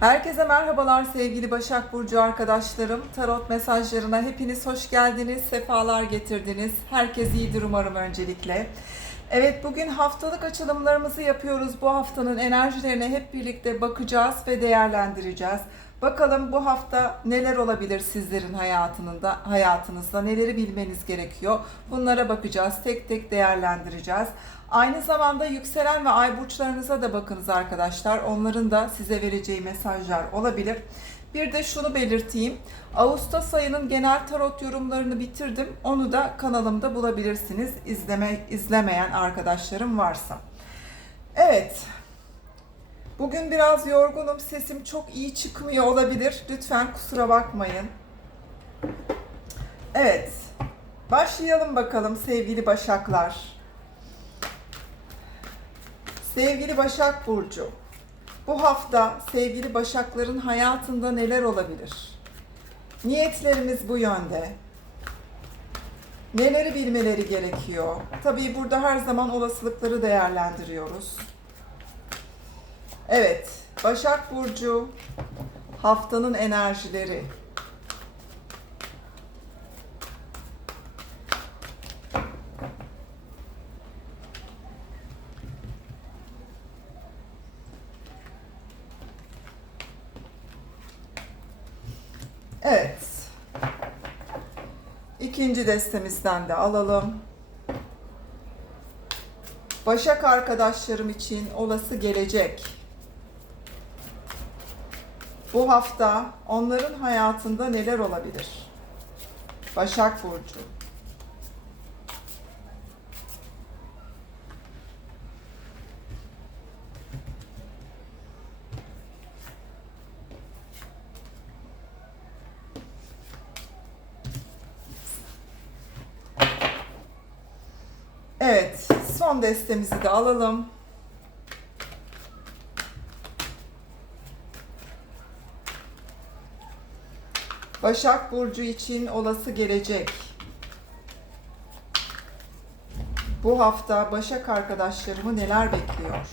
Herkese merhabalar sevgili Başak Burcu arkadaşlarım. Tarot mesajlarına hepiniz hoş geldiniz, sefalar getirdiniz. Herkes iyidir umarım öncelikle. Evet bugün haftalık açılımlarımızı yapıyoruz. Bu haftanın enerjilerine hep birlikte bakacağız ve değerlendireceğiz. Bakalım bu hafta neler olabilir sizlerin hayatında, hayatınızda, neleri bilmeniz gerekiyor. Bunlara bakacağız, tek tek değerlendireceğiz. Aynı zamanda yükselen ve ay burçlarınıza da bakınız arkadaşlar. Onların da size vereceği mesajlar olabilir. Bir de şunu belirteyim. Ağustos ayının genel tarot yorumlarını bitirdim. Onu da kanalımda bulabilirsiniz. İzleme, izlemeyen arkadaşlarım varsa. Evet. Bugün biraz yorgunum. Sesim çok iyi çıkmıyor olabilir. Lütfen kusura bakmayın. Evet. Başlayalım bakalım sevgili Başaklar. Sevgili Başak Burcu, bu hafta sevgili Başakların hayatında neler olabilir? Niyetlerimiz bu yönde. Neleri bilmeleri gerekiyor? Tabii burada her zaman olasılıkları değerlendiriyoruz. Evet, Başak Burcu haftanın enerjileri. Evet. İkinci destemizden de alalım. Başak arkadaşlarım için olası gelecek. Bu hafta onların hayatında neler olabilir? Başak Burcu. Evet, son destemizi de alalım. Başak Burcu için olası gelecek. Bu hafta Başak arkadaşlarımı neler bekliyor?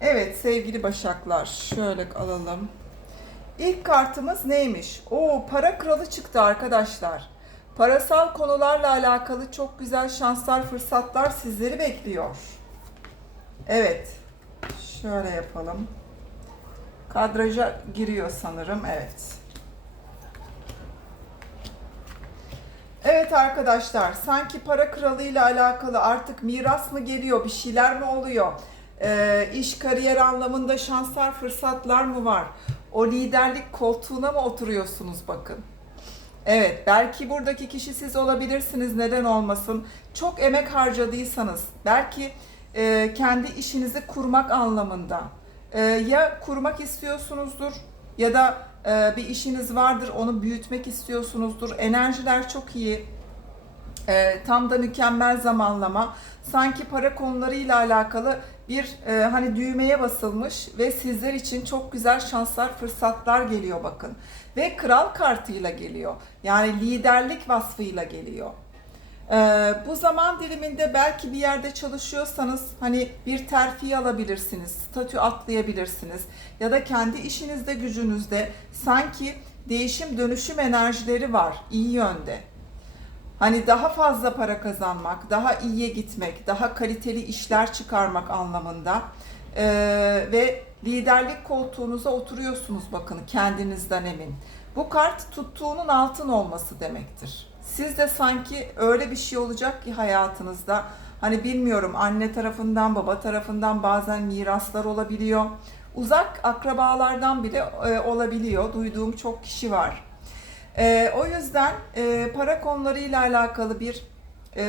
Evet sevgili Başaklar şöyle alalım. İlk kartımız neymiş? Oo para kralı çıktı arkadaşlar. Parasal konularla alakalı çok güzel şanslar, fırsatlar sizleri bekliyor. Evet. Şöyle yapalım. Kadraja giriyor sanırım. Evet. Evet arkadaşlar, sanki para kralıyla alakalı artık miras mı geliyor, bir şeyler mi oluyor? Ee, iş kariyer anlamında şanslar, fırsatlar mı var? O liderlik koltuğuna mı oturuyorsunuz bakın? Evet, belki buradaki kişi siz olabilirsiniz, neden olmasın? Çok emek harcadıysanız, belki e, kendi işinizi kurmak anlamında e, ya kurmak istiyorsunuzdur ya da e, bir işiniz vardır, onu büyütmek istiyorsunuzdur. Enerjiler çok iyi. E, tam da mükemmel zamanlama. Sanki para konularıyla alakalı bir e, hani düğmeye basılmış ve sizler için çok güzel şanslar, fırsatlar geliyor bakın. Ve kral kartıyla geliyor. Yani liderlik vasfıyla geliyor. Ee, bu zaman diliminde belki bir yerde çalışıyorsanız hani bir terfi alabilirsiniz, statü atlayabilirsiniz ya da kendi işinizde, gücünüzde sanki değişim dönüşüm enerjileri var iyi yönde. Hani daha fazla para kazanmak, daha iyiye gitmek, daha kaliteli işler çıkarmak anlamında Ee, ve liderlik koltuğunuza oturuyorsunuz bakın kendinizden emin. Bu kart tuttuğunun altın olması demektir. Siz de sanki öyle bir şey olacak ki hayatınızda hani bilmiyorum anne tarafından baba tarafından bazen miraslar olabiliyor. Uzak akrabalardan bile e, olabiliyor. Duyduğum çok kişi var. E, o yüzden e, para konularıyla alakalı bir e,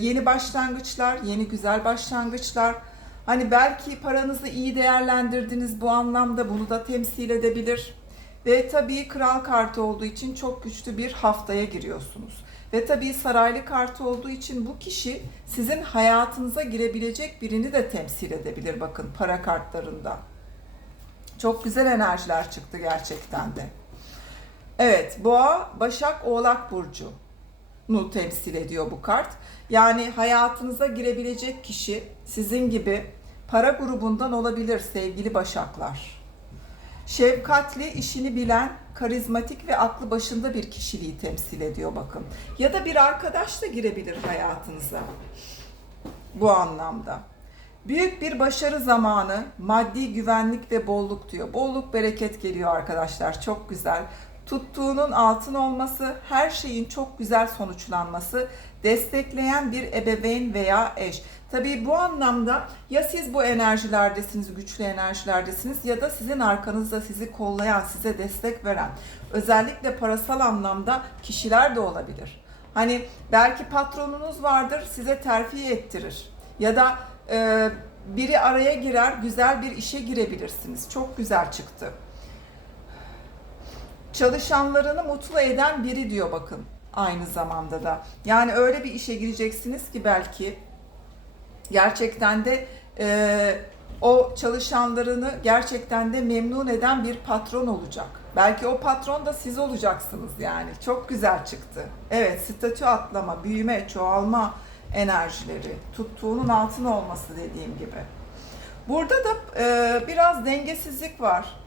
yeni başlangıçlar, yeni güzel başlangıçlar. Hani belki paranızı iyi değerlendirdiniz bu anlamda bunu da temsil edebilir. Ve tabii kral kartı olduğu için çok güçlü bir haftaya giriyorsunuz. Ve tabii saraylı kartı olduğu için bu kişi sizin hayatınıza girebilecek birini de temsil edebilir bakın para kartlarında. Çok güzel enerjiler çıktı gerçekten de. Evet, Boğa, Başak, Oğlak burcu nu temsil ediyor bu kart. Yani hayatınıza girebilecek kişi sizin gibi para grubundan olabilir sevgili Başaklar. Şefkatli, işini bilen, karizmatik ve aklı başında bir kişiliği temsil ediyor bakın. Ya da bir arkadaş da girebilir hayatınıza. Bu anlamda. Büyük bir başarı zamanı, maddi güvenlik ve bolluk diyor. Bolluk bereket geliyor arkadaşlar. Çok güzel. Tuttuğunun altın olması, her şeyin çok güzel sonuçlanması, destekleyen bir ebeveyn veya eş. Tabii bu anlamda ya siz bu enerjilerdesiniz, güçlü enerjilerdesiniz ya da sizin arkanızda sizi kollayan, size destek veren, özellikle parasal anlamda kişiler de olabilir. Hani belki patronunuz vardır, size terfi ettirir. Ya da e, biri araya girer, güzel bir işe girebilirsiniz. Çok güzel çıktı. Çalışanlarını mutlu eden biri diyor bakın aynı zamanda da. Yani öyle bir işe gireceksiniz ki belki gerçekten de e, o çalışanlarını gerçekten de memnun eden bir patron olacak. Belki o patron da siz olacaksınız yani. Çok güzel çıktı. Evet, statü atlama, büyüme, çoğalma enerjileri, tuttuğunun altın olması dediğim gibi. Burada da e, biraz dengesizlik var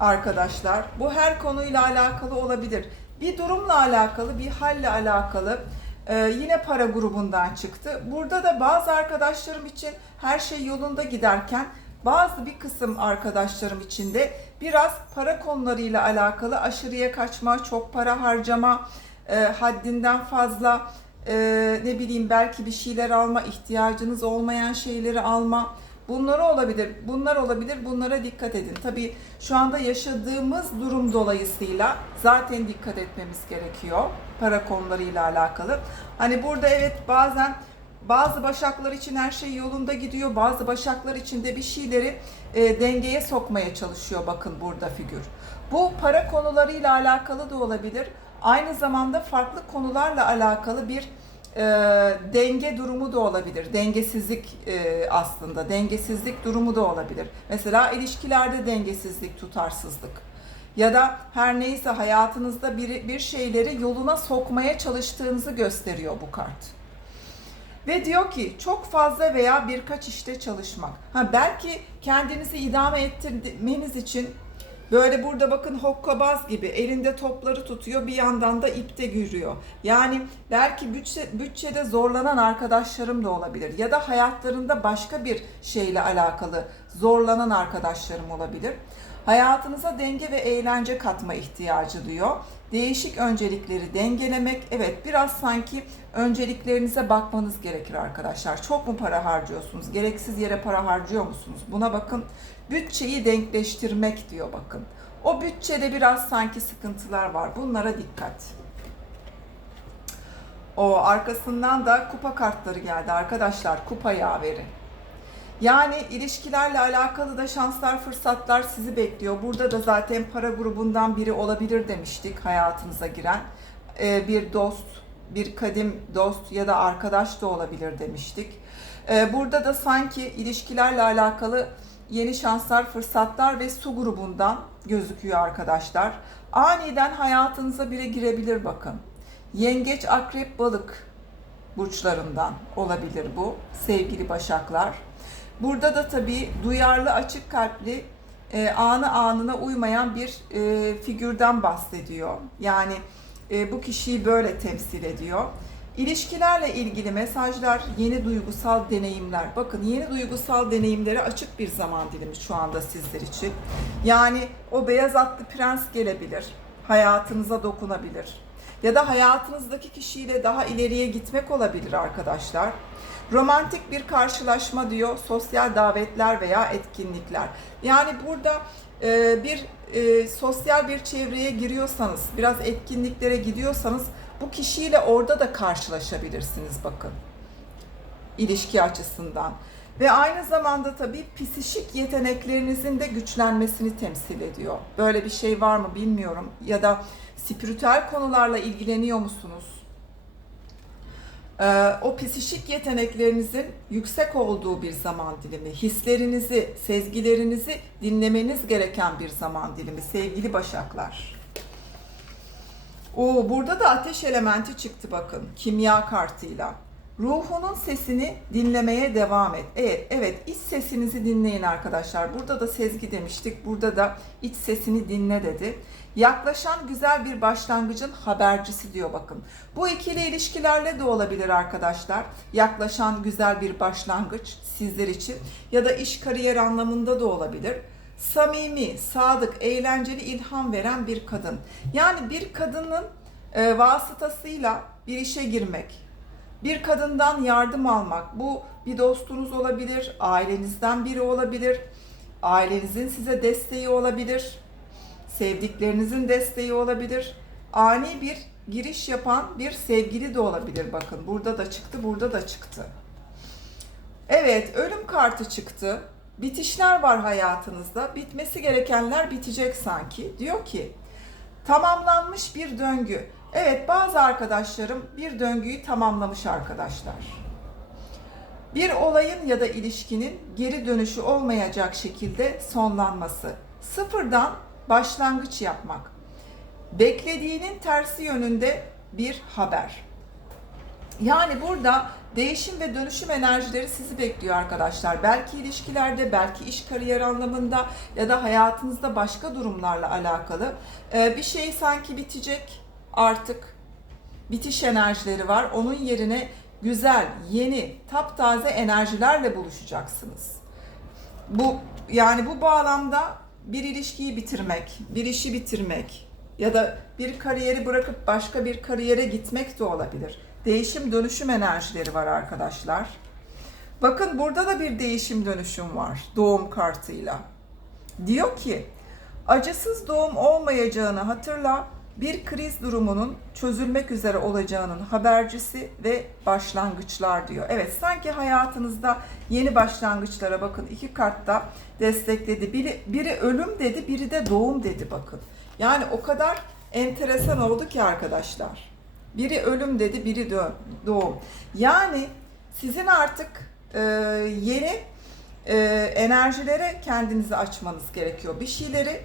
arkadaşlar. Bu her konuyla alakalı olabilir. Bir durumla alakalı, bir halle alakalı e, yine para grubundan çıktı. Burada da bazı arkadaşlarım için her şey yolunda giderken bazı bir kısım arkadaşlarım için de biraz para konularıyla alakalı aşırıya kaçma, çok para harcama, e, haddinden fazla e, ne bileyim belki bir şeyler alma, ihtiyacınız olmayan şeyleri alma. Bunları olabilir, bunlar olabilir, bunlara dikkat edin. Tabii şu anda yaşadığımız durum dolayısıyla zaten dikkat etmemiz gerekiyor para konularıyla alakalı. Hani burada evet bazen bazı başaklar için her şey yolunda gidiyor, bazı başaklar için de bir şeyleri e, dengeye sokmaya çalışıyor bakın burada figür. Bu para konularıyla alakalı da olabilir. Aynı zamanda farklı konularla alakalı bir e, denge durumu da olabilir. Dengesizlik e, aslında dengesizlik durumu da olabilir. Mesela ilişkilerde dengesizlik, tutarsızlık ya da her neyse hayatınızda bir, bir şeyleri yoluna sokmaya çalıştığınızı gösteriyor bu kart. Ve diyor ki çok fazla veya birkaç işte çalışmak. Ha belki kendinizi idame ettirmeniz için Böyle burada bakın hokkabaz gibi elinde topları tutuyor bir yandan da ipte yürüyor. Yani belki bütçe, bütçede zorlanan arkadaşlarım da olabilir. Ya da hayatlarında başka bir şeyle alakalı zorlanan arkadaşlarım olabilir. Hayatınıza denge ve eğlence katma ihtiyacı diyor. Değişik öncelikleri dengelemek. Evet biraz sanki önceliklerinize bakmanız gerekir arkadaşlar. Çok mu para harcıyorsunuz? Gereksiz yere para harcıyor musunuz? Buna bakın. Bütçeyi denkleştirmek diyor bakın. O bütçede biraz sanki sıkıntılar var. Bunlara dikkat. O arkasından da kupa kartları geldi arkadaşlar. Kupa yaveri. Yani ilişkilerle alakalı da şanslar, fırsatlar sizi bekliyor. Burada da zaten para grubundan biri olabilir demiştik hayatınıza giren. Ee, bir dost, bir kadim dost ya da arkadaş da olabilir demiştik. Ee, burada da sanki ilişkilerle alakalı yeni şanslar, fırsatlar ve su grubundan gözüküyor arkadaşlar. Aniden hayatınıza biri girebilir bakın. Yengeç, akrep, balık burçlarından olabilir bu sevgili başaklar. Burada da tabii duyarlı, açık kalpli, e, anı anına uymayan bir e, figürden bahsediyor. Yani e, bu kişiyi böyle temsil ediyor. İlişkilerle ilgili mesajlar, yeni duygusal deneyimler. Bakın yeni duygusal deneyimlere açık bir zaman dilimi şu anda sizler için. Yani o beyaz atlı prens gelebilir, hayatınıza dokunabilir. Ya da hayatınızdaki kişiyle daha ileriye gitmek olabilir arkadaşlar. Romantik bir karşılaşma diyor, sosyal davetler veya etkinlikler. Yani burada e, bir e, sosyal bir çevreye giriyorsanız, biraz etkinliklere gidiyorsanız bu kişiyle orada da karşılaşabilirsiniz bakın. İlişki açısından. Ve aynı zamanda tabii psişik yeteneklerinizin de güçlenmesini temsil ediyor. Böyle bir şey var mı bilmiyorum. Ya da spiritüel konularla ilgileniyor musunuz? Ee, o psişik yeteneklerinizin yüksek olduğu bir zaman dilimi, hislerinizi, sezgilerinizi dinlemeniz gereken bir zaman dilimi sevgili başaklar. Oo, burada da ateş elementi çıktı bakın kimya kartıyla. Ruhunun sesini dinlemeye devam et. Evet, evet iç sesinizi dinleyin arkadaşlar. Burada da sezgi demiştik. Burada da iç sesini dinle dedi. Yaklaşan güzel bir başlangıcın habercisi diyor bakın. Bu ikili ilişkilerle de olabilir arkadaşlar. Yaklaşan güzel bir başlangıç sizler için ya da iş kariyer anlamında da olabilir samimi, sadık, eğlenceli, ilham veren bir kadın. Yani bir kadının e, vasıtasıyla bir işe girmek, bir kadından yardım almak. Bu bir dostunuz olabilir, ailenizden biri olabilir, ailenizin size desteği olabilir, sevdiklerinizin desteği olabilir. Ani bir giriş yapan bir sevgili de olabilir bakın. Burada da çıktı, burada da çıktı. Evet, ölüm kartı çıktı. Bitişler var hayatınızda. Bitmesi gerekenler bitecek sanki. Diyor ki, tamamlanmış bir döngü. Evet, bazı arkadaşlarım bir döngüyü tamamlamış arkadaşlar. Bir olayın ya da ilişkinin geri dönüşü olmayacak şekilde sonlanması. Sıfırdan başlangıç yapmak. Beklediğinin tersi yönünde bir haber. Yani burada değişim ve dönüşüm enerjileri sizi bekliyor arkadaşlar. Belki ilişkilerde, belki iş kariyer anlamında ya da hayatınızda başka durumlarla alakalı Ee, bir şey sanki bitecek artık. Bitiş enerjileri var. Onun yerine güzel, yeni, taptaze enerjilerle buluşacaksınız. Bu yani bu bağlamda bir ilişkiyi bitirmek, bir işi bitirmek ya da bir kariyeri bırakıp başka bir kariyere gitmek de olabilir. Değişim dönüşüm enerjileri var arkadaşlar. Bakın burada da bir değişim dönüşüm var doğum kartıyla. Diyor ki acısız doğum olmayacağını hatırla bir kriz durumunun çözülmek üzere olacağının habercisi ve başlangıçlar diyor. Evet sanki hayatınızda yeni başlangıçlara bakın iki kartta destekledi. Biri, biri ölüm dedi biri de doğum dedi bakın. Yani o kadar enteresan oldu ki arkadaşlar. Biri ölüm dedi biri doğum. Yani sizin artık e, yeni e, enerjilere kendinizi açmanız gerekiyor. Bir şeyleri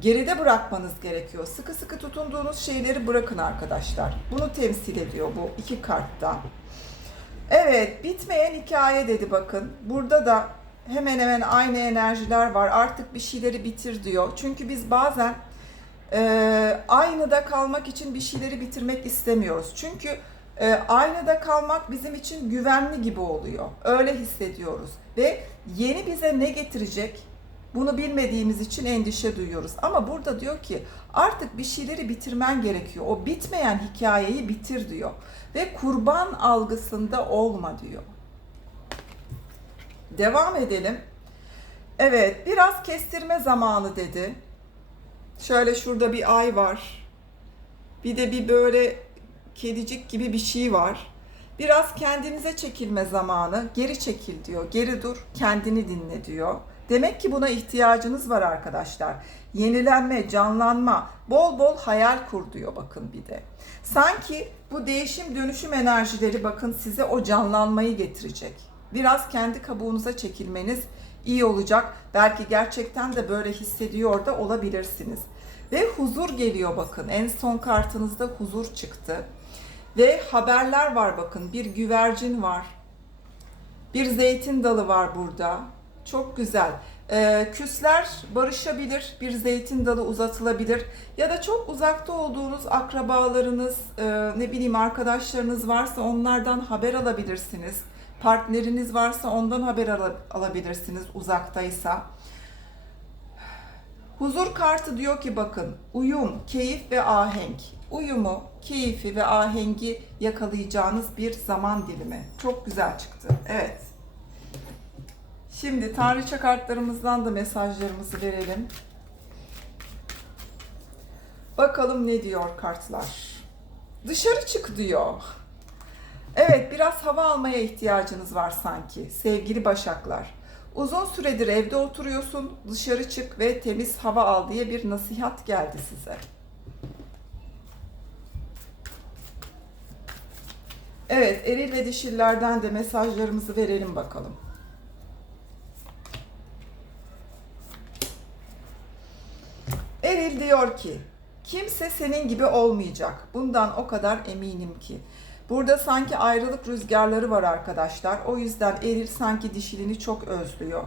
geride bırakmanız gerekiyor. Sıkı sıkı tutunduğunuz şeyleri bırakın arkadaşlar. Bunu temsil ediyor bu iki kartta. Evet, bitmeyen hikaye dedi bakın. Burada da hemen hemen aynı enerjiler var. Artık bir şeyleri bitir diyor. Çünkü biz bazen e, aynıda kalmak için bir şeyleri bitirmek istemiyoruz. Çünkü e, aynıda kalmak bizim için güvenli gibi oluyor. Öyle hissediyoruz. Ve yeni bize ne getirecek? Bunu bilmediğimiz için endişe duyuyoruz. Ama burada diyor ki artık bir şeyleri bitirmen gerekiyor. O bitmeyen hikayeyi bitir diyor. Ve kurban algısında olma diyor. Devam edelim. Evet, biraz kestirme zamanı dedi. Şöyle şurada bir ay var. Bir de bir böyle kedicik gibi bir şey var. Biraz kendinize çekilme zamanı. Geri çekil diyor. Geri dur, kendini dinle diyor. Demek ki buna ihtiyacınız var arkadaşlar. Yenilenme, canlanma, bol bol hayal kur diyor bakın bir de. Sanki bu değişim dönüşüm enerjileri bakın size o canlanmayı getirecek. Biraz kendi kabuğunuza çekilmeniz iyi olacak. Belki gerçekten de böyle hissediyor da olabilirsiniz. Ve huzur geliyor bakın. En son kartınızda huzur çıktı. Ve haberler var bakın. Bir güvercin var. Bir zeytin dalı var burada. Çok güzel. Ee, küsler barışabilir, bir zeytin dalı uzatılabilir ya da çok uzakta olduğunuz akrabalarınız, e, ne bileyim arkadaşlarınız varsa onlardan haber alabilirsiniz. Partneriniz varsa ondan haber ala- alabilirsiniz uzaktaysa. Huzur kartı diyor ki bakın uyum, keyif ve ahenk. Uyumu, keyfi ve ahengi yakalayacağınız bir zaman dilimi. Çok güzel çıktı. Evet. Şimdi tanrıça kartlarımızdan da mesajlarımızı verelim. Bakalım ne diyor kartlar. Dışarı çık diyor. Evet, biraz hava almaya ihtiyacınız var sanki sevgili Başaklar. Uzun süredir evde oturuyorsun, dışarı çık ve temiz hava al diye bir nasihat geldi size. Evet, eril ve dişillerden de mesajlarımızı verelim bakalım. Eril diyor ki, Kimse senin gibi olmayacak. Bundan o kadar eminim ki. Burada sanki ayrılık rüzgarları var arkadaşlar. O yüzden eril sanki dişilini çok özlüyor.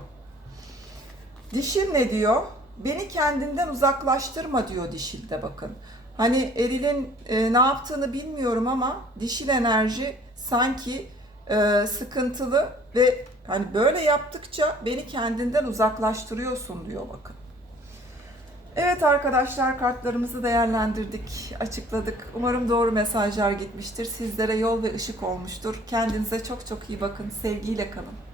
Dişil ne diyor? Beni kendinden uzaklaştırma diyor dişilde bakın. Hani erilin e, ne yaptığını bilmiyorum ama dişil enerji sanki e, sıkıntılı ve hani böyle yaptıkça beni kendinden uzaklaştırıyorsun diyor bakın. Evet arkadaşlar kartlarımızı değerlendirdik, açıkladık. Umarım doğru mesajlar gitmiştir. Sizlere yol ve ışık olmuştur. Kendinize çok çok iyi bakın. Sevgiyle kalın.